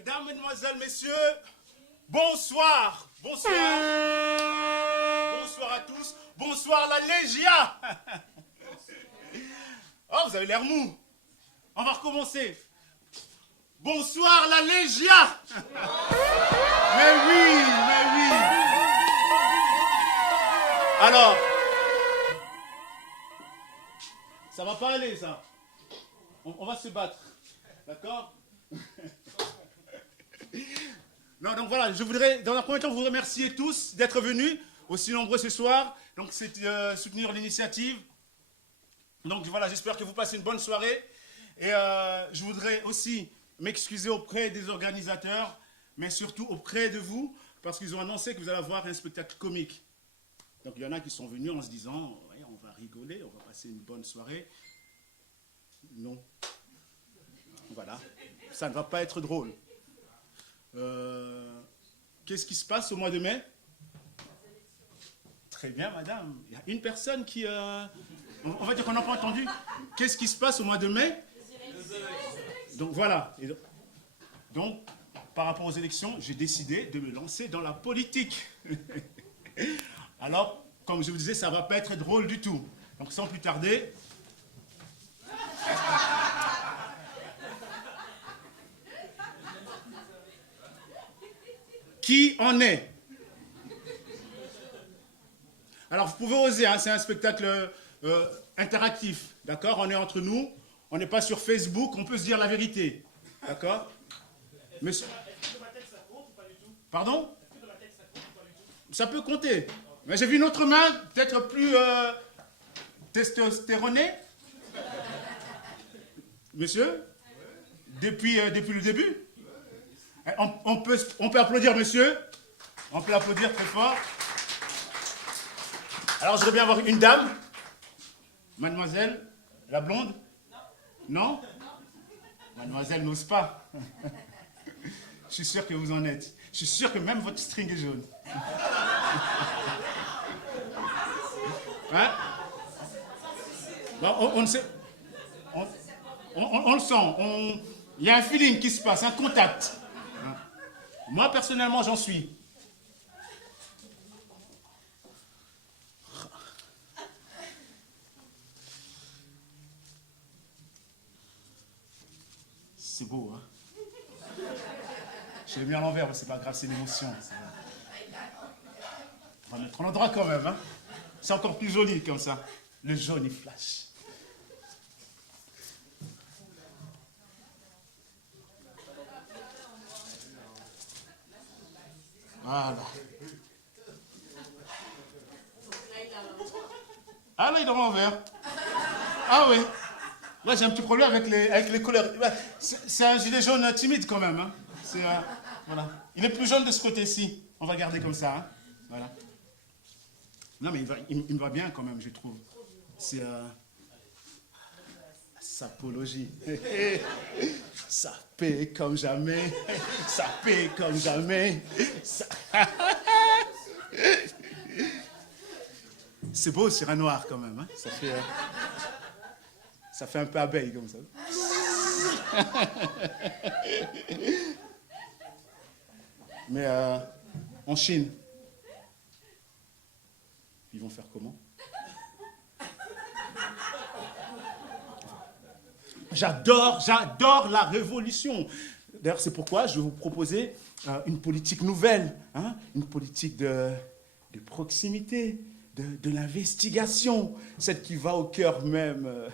Mesdames, Mesdemoiselles, Messieurs, bonsoir. Bonsoir. Bonsoir à tous. Bonsoir la Légia. Oh, vous avez l'air mou. On va recommencer. Bonsoir la Légia. Mais oui, mais oui. Alors, ça va pas aller ça. On va se battre. D'accord? Non, donc voilà, je voudrais, dans un premier temps, vous remercier tous d'être venus, aussi nombreux ce soir. Donc c'est soutenir l'initiative. Donc voilà, j'espère que vous passez une bonne soirée. Et je voudrais aussi m'excuser auprès des organisateurs, mais surtout auprès de vous, parce qu'ils ont annoncé que vous allez avoir un spectacle comique. Donc il y en a qui sont venus en se disant, ouais, on va rigoler, on va passer une bonne soirée. Non. Voilà, ça ne va pas être drôle. Qu'est-ce qui se passe au mois de mai? Très bien, madame. Il y a une personne qui... on va dire qu'on n'a pas entendu. Qu'est-ce qui se passe au mois de mai? Donc voilà. Et donc, par rapport aux élections, j'ai décidé de me lancer dans la politique. Alors, comme je vous disais, ça ne va pas être drôle du tout. Donc sans plus tarder... Qui en est? Alors, vous pouvez oser, hein, c'est un spectacle interactif, d'accord? On est entre nous, on n'est pas sur Facebook, on peut se dire la vérité, d'accord? Monsieur... Pardon? Ça peut compter. Mais j'ai vu une autre main, peut-être plus testostéronée. Monsieur? Depuis le début? On peut applaudir, monsieur. On peut applaudir très fort. Alors, je voudrais bien avoir une dame. Mademoiselle, la blonde? Non? Mademoiselle n'ose pas. Je suis sûr que vous en êtes. Je suis sûr que même votre string est jaune. Hein? Bon, on le sait. On le sent. Il y a un feeling qui se passe, un contact. Moi, personnellement, j'en suis. C'est beau, hein? Je l'ai mis à l'envers, mais c'est pas grave, c'est une émotion. On va mettre en endroit quand même, hein? C'est encore plus joli comme ça. Le jaune, il flash. Voilà. Ah là, il est dans l'envers. Ah oui. Là, j'ai un petit problème avec les couleurs. C'est un gilet jaune timide quand même. Hein. Voilà. Il est plus jaune de ce côté-ci. On va garder comme ça. Hein. Voilà. Non, mais il me va bien quand même, je trouve. C'est sapologie. Ça paie comme jamais. Ça paie comme jamais. Ça... C'est beau sur un noir quand même. Hein. Ça fait un peu abeille comme ça. Mais en Chine, ils vont faire comment? J'adore la révolution. D'ailleurs, c'est pourquoi je vais vous proposer une politique nouvelle, hein, une politique de proximité, de l'investigation, celle qui va au cœur même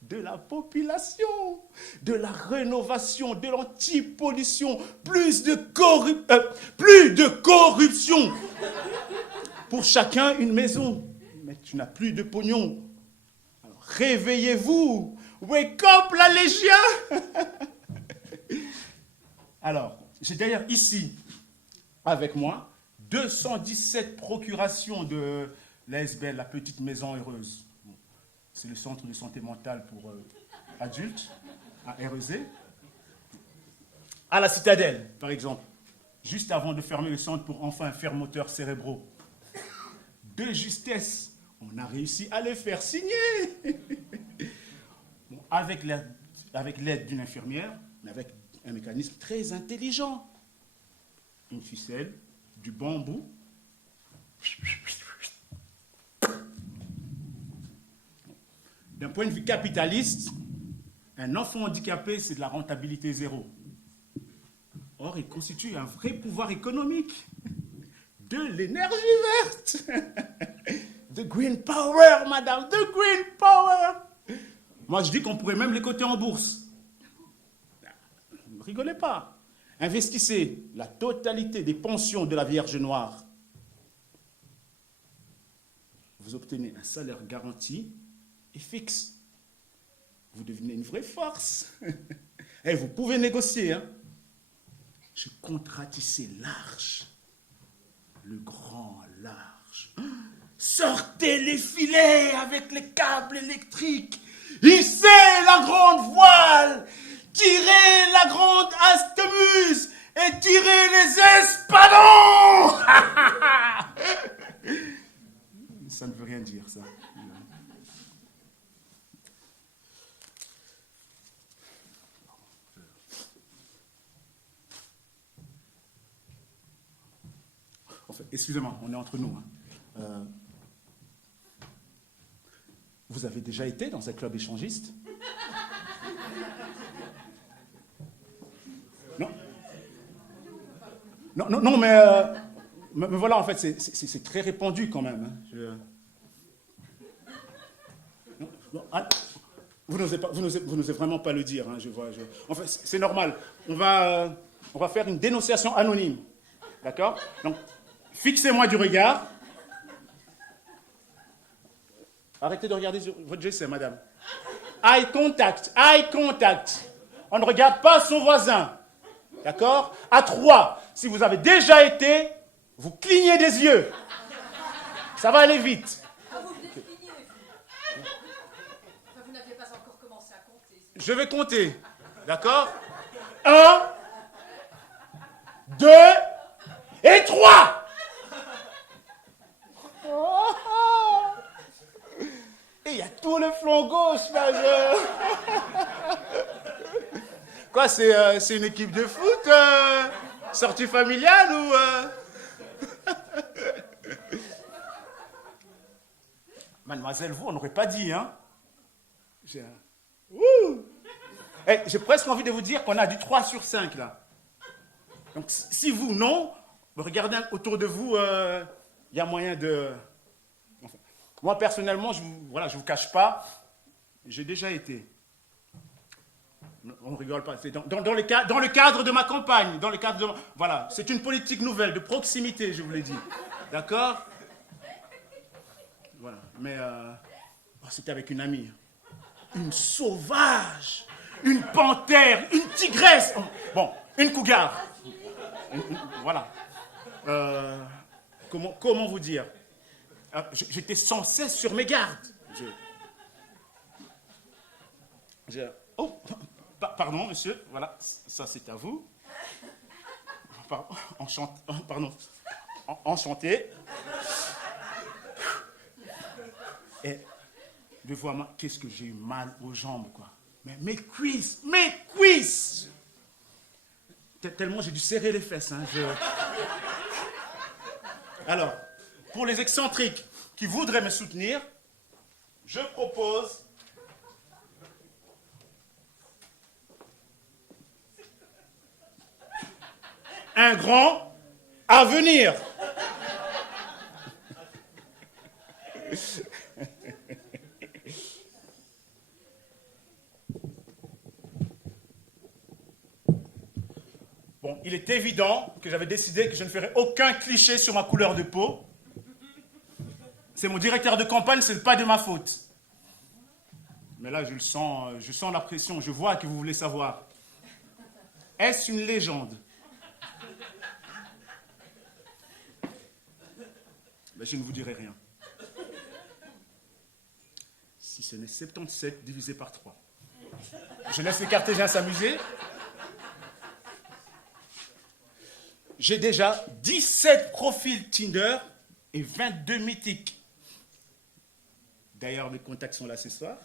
de la population, de la rénovation, de l'antipollution, plus de corruption. Pour chacun, une maison. Mais tu n'as plus de pognon. Alors, réveillez-vous. Wake up, la Légia. Alors, j'ai d'ailleurs ici, avec moi, 217 procurations de l'ASBL, la petite maison heureuse. C'est le centre de santé mentale pour adultes, à REZ. À la Citadelle, par exemple, juste avant de fermer le centre pour enfants infirmoteurs cérébraux. De justesse, on a réussi à les faire signer. Bon, avec l'aide d'une infirmière, mais avec un mécanisme très intelligent. Une ficelle, du bambou. D'un point de vue capitaliste, un enfant handicapé, c'est de la rentabilité zéro. Or, il constitue un vrai pouvoir économique. De l'énergie verte. The green power, madame, the green power. Moi, je dis qu'on pourrait même les coter en bourse. Ne rigolez pas. Investissez la totalité des pensions de la Vierge Noire. Vous obtenez un salaire garanti et fixe. Vous devenez une vraie force. Et vous pouvez négocier. Hein. Je compte ratisser large. Le grand large. Sortez les filets avec les câbles électriques. Hissez la grande voile. Tirez la grande astemuse. Et tirez les espadons. Ça ne veut rien dire, ça. En fait, excusez-moi, on est entre nous. Hein. Vous avez déjà été dans un club échangiste? Non? Non, mais voilà, en fait, c'est très répandu quand même. Hein. Vous n'osez vraiment pas le dire, hein, je vois. En fait, c'est normal. On va faire une dénonciation anonyme. D'accord? Donc, fixez-moi du regard. Arrêtez de regarder votre GSM, madame. Eye contact, eye contact. On ne regarde pas son voisin. D'accord? À 3, si vous avez déjà été, vous clignez des yeux. Ça va aller vite. Vous venez de cligner. Vous n'aviez pas encore commencé à compter. Je vais compter. D'accord? 1, 2 et 3. Et il y a tout le flanc gauche, là. Quoi, c'est une équipe de foot sortie familiale ou... Mademoiselle, vous, on n'aurait pas dit, hein? J'ai presque envie de vous dire qu'on a du 3 sur 5, là. Donc, si vous, non, regardez autour de vous, il y a moyen de... Enfin, moi, personnellement, je vous cache pas, j'ai déjà été. On ne rigole pas, c'est dans le cadre de ma campagne, voilà, c'est une politique nouvelle, de proximité, je vous l'ai dit. D'accord? Voilà, mais c'était avec une amie. Une sauvage, une panthère, une tigresse, bon, une cougar. Voilà. Comment vous dire? J'étais sans cesse sur mes gardes. Oh, pardon, monsieur, voilà, ça c'est à vous. Enchanté. Et de voir moi, qu'est-ce que j'ai eu mal aux jambes, quoi. Mais mes cuisses. Tellement j'ai dû serrer les fesses, hein. Alors, pour les excentriques qui voudraient me soutenir, je propose un grand avenir. Bon, il est évident que j'avais décidé que je ne ferais aucun cliché sur ma couleur de peau. C'est mon directeur de campagne, ce n'est pas de ma faute. Mais là, je sens la pression, je vois que vous voulez savoir. Est-ce une légende? Ben, je ne vous dirai rien. Si ce n'est 77 divisé par 3. Je laisse les cartésiens s'amuser. J'ai déjà 17 profils Tinder et 22 mythiques. D'ailleurs, mes contacts sont là ce soir.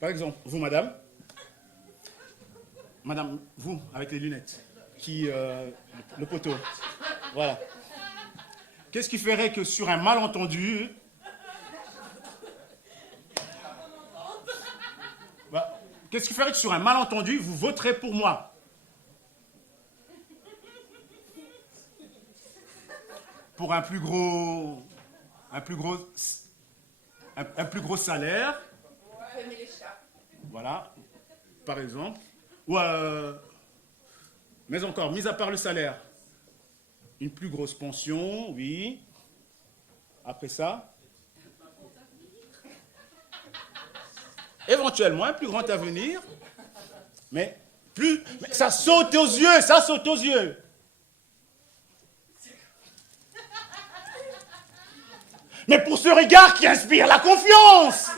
Par exemple, vous, madame, vous, avec les lunettes, le poteau, voilà. Qu'est-ce qui ferait que sur un malentendu, qu'est-ce qui ferait que sur un malentendu, vous voterez pour moi? Pour un plus gros salaire. Voilà, par exemple. Ou, mais encore, mis à part le salaire, une plus grosse pension, oui. Après ça, éventuellement, un plus grand avenir. Mais ça saute aux yeux, ça saute aux yeux. Mais pour ce regard qui inspire la confiance,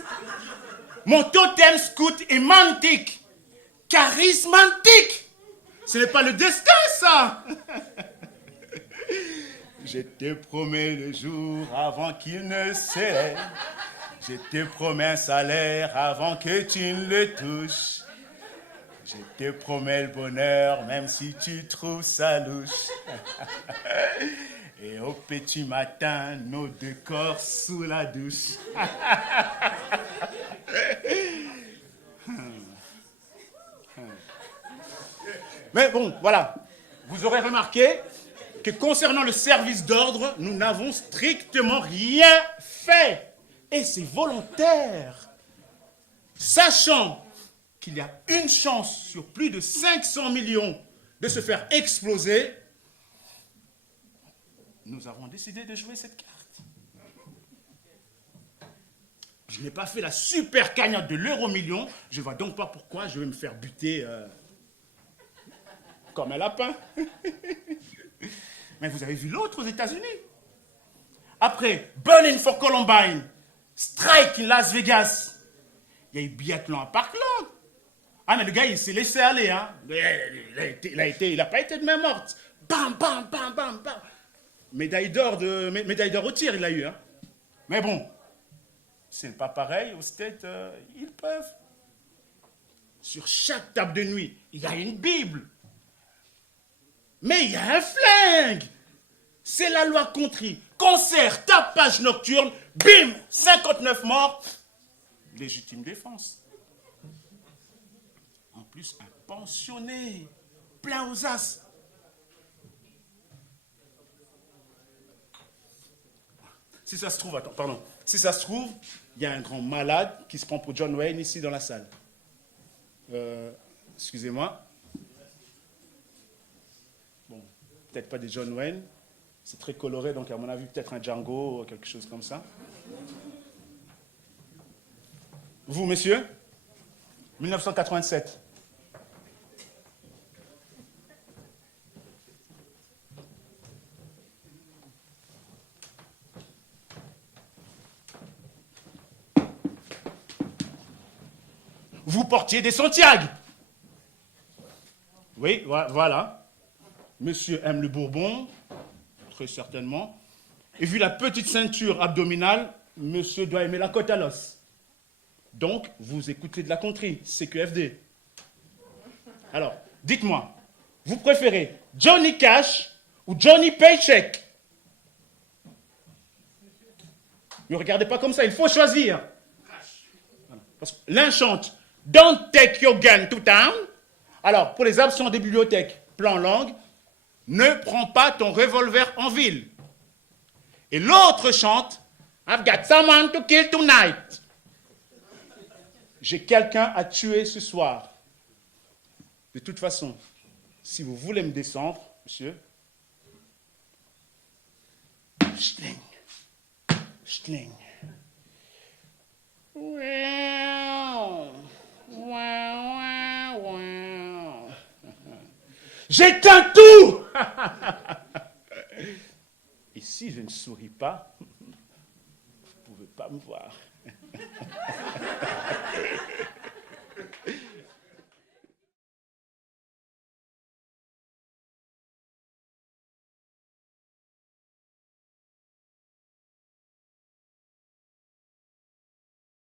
mon totem scout est mantique, charismatique. Ce n'est pas le destin, ça. Je te promets le jour avant qu'il ne s'élève. Je te promets un salaire avant que tu ne le touches. Je te promets le bonheur même si tu trouves ça louche. Et au petit matin, nos deux corps sous la douche. Mais bon, voilà. Vous aurez remarqué que concernant le service d'ordre, nous n'avons strictement rien fait. Et c'est volontaire. Sachant qu'il y a une chance sur plus de 500 millions de se faire exploser, nous avons décidé de jouer cette carte. Je n'ai pas fait la super cagnotte de l'euro-million. Je ne vois donc pas pourquoi je vais me faire buter comme un lapin. Mais vous avez vu l'autre aux États-Unis. Après, Burning for Columbine, Strike in Las Vegas, il y a eu biathlon à Parkland. Ah, mais le gars, il s'est laissé aller. Hein. Il n'a pas été de main morte. Bam, bam, bam, bam, bam. Médaille d'or au tir, il a eu. Hein. Mais bon, c'est pas pareil. Aux States, ils peuvent. Sur chaque table de nuit, il y a une Bible. Mais il y a un flingue. C'est la loi Contry. Concert, tapage nocturne, bim, 59 morts. Légitime défense. En plus, un pensionné, plein aux as. Si ça se trouve, si ça se trouve, il y a un grand malade qui se prend pour John Wayne ici dans la salle. Excusez-moi. Bon, peut-être pas des John Wayne. C'est très coloré, donc à mon avis, peut-être un Django ou quelque chose comme ça. Vous, messieurs, 1987. Vous portiez des Santiago. Oui, voilà. Monsieur aime le Bourbon, très certainement. Et vu la petite ceinture abdominale, monsieur doit aimer la côte à l'os. Donc, vous écoutez de la country, CQFD. Alors, dites-moi, vous préférez Johnny Cash ou Johnny Paycheck? Ne regardez pas comme ça, il faut choisir. Parce que l'un chante « Don't take your gun to town ». Alors, pour les absents des bibliothèques, plan langue, « Ne prends pas ton revolver en ville ». Et l'autre chante « I've got someone to kill tonight ». J'ai quelqu'un à tuer ce soir. De toute façon, si vous voulez me descendre, monsieur, Schling, Schling. J'éteins tout. Et si je ne souris pas, vous ne pouvez pas me voir.